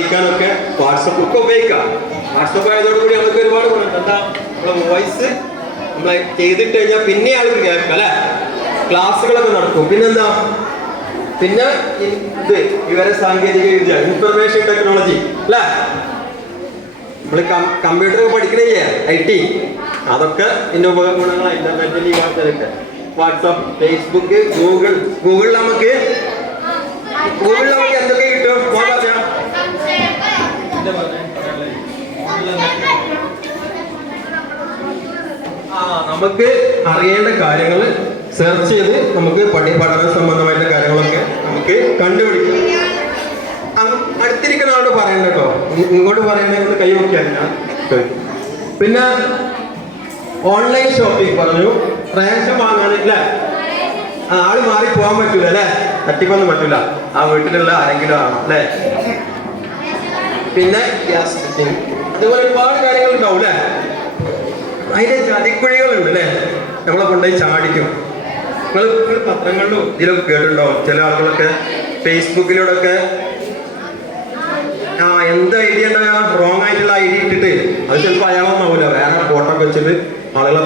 അറിയിക്കാനൊക്കെ WhatsApp ഒക്കെ ഉപയോഗിക്കാം. WhatsApp ആയതോടുകൂടി നമുക്ക് ഒരുപാട് ഗുണമുണ്ട്. എന്താ, നമ്മളെ വോയിസ് നമ്മളെ ചെയ്തിട്ട് കഴിഞ്ഞാൽ പിന്നെ ആൾക്ക് കേൾക്കാം അല്ലെ, ക്ലാസ്സുകളൊക്കെ നടക്കും. പിന്നെന്താ, പിന്നെ ഇത് വിവര സാങ്കേതിക വിദ്യ, ഇൻഫർമേഷൻ ടെക്നോളജി അല്ലേ, നമ്മൾ കമ്പ്യൂട്ടർ പഠിക്കണില്ലേ, IT, അതൊക്കെ ഇതിന്റെ ഉപഗുണങ്ങളാണ്. ഇന്റർനെറ്റിൽ ഈ വാർത്തകളൊക്കെ വാട്സപ്പ്, ഫേസ്ബുക്ക്, ഗൂഗിളിൽ നമുക്ക് എന്തൊക്കെ കിട്ടും? നമുക്ക് അറിയേണ്ട കാര്യങ്ങൾ സെർച്ച് ചെയ്ത് നമുക്ക് പഠന സംബന്ധമായിട്ടുള്ള കാര്യങ്ങളൊക്കെ നമുക്ക് കണ്ടുപിടിക്കാം. അടുത്തിരിക്കുന്ന ആളോട് പറയണ്ട കേട്ടോ, ഇങ്ങോട്ട് പറയുന്നത് കൈ നോക്കിയാൽ. പിന്നെ ഓൺലൈൻ ഷോപ്പിംഗ് പറഞ്ഞു, റേഷൻ വാങ്ങാനില്ല, ആള് മാറി പോകാൻ പറ്റൂല അല്ലെ, തട്ടിപ്പൊന്നും പറ്റൂല, ആ വീട്ടിലുള്ള ആരെങ്കിലും ആണ് അല്ലെ. പിന്നെ ഗ്യാസ് ബുക്കിംഗ്, അതുപോലെ ഒരുപാട് കാര്യങ്ങൾ ഉണ്ടാവും അല്ലെ. അതിന്റെ ചതിക്കുഴികളുണ്ട് അല്ലെ, നമ്മളെ കൊണ്ടുപോയി ചാടിക്കും. നിങ്ങൾ പത്രങ്ങളിലും ഇതിലൊക്കെ കേട്ടിട്ടുണ്ടാവും, ചില ആളുകളൊക്കെ ഫേസ്ബുക്കിലൂടെ ഒക്കെ എന്ത് ഐഡിയ ഉണ്ടാകുക, റോങ് ആയിട്ടുള്ള ID ഇട്ടിട്ട് അത് ചിലപ്പോൾ അയാളൊന്നും ആവില്ല, വേറെ ഫോട്ടോ ഒക്കെ വെച്ചിട്ട് ആളുകളെ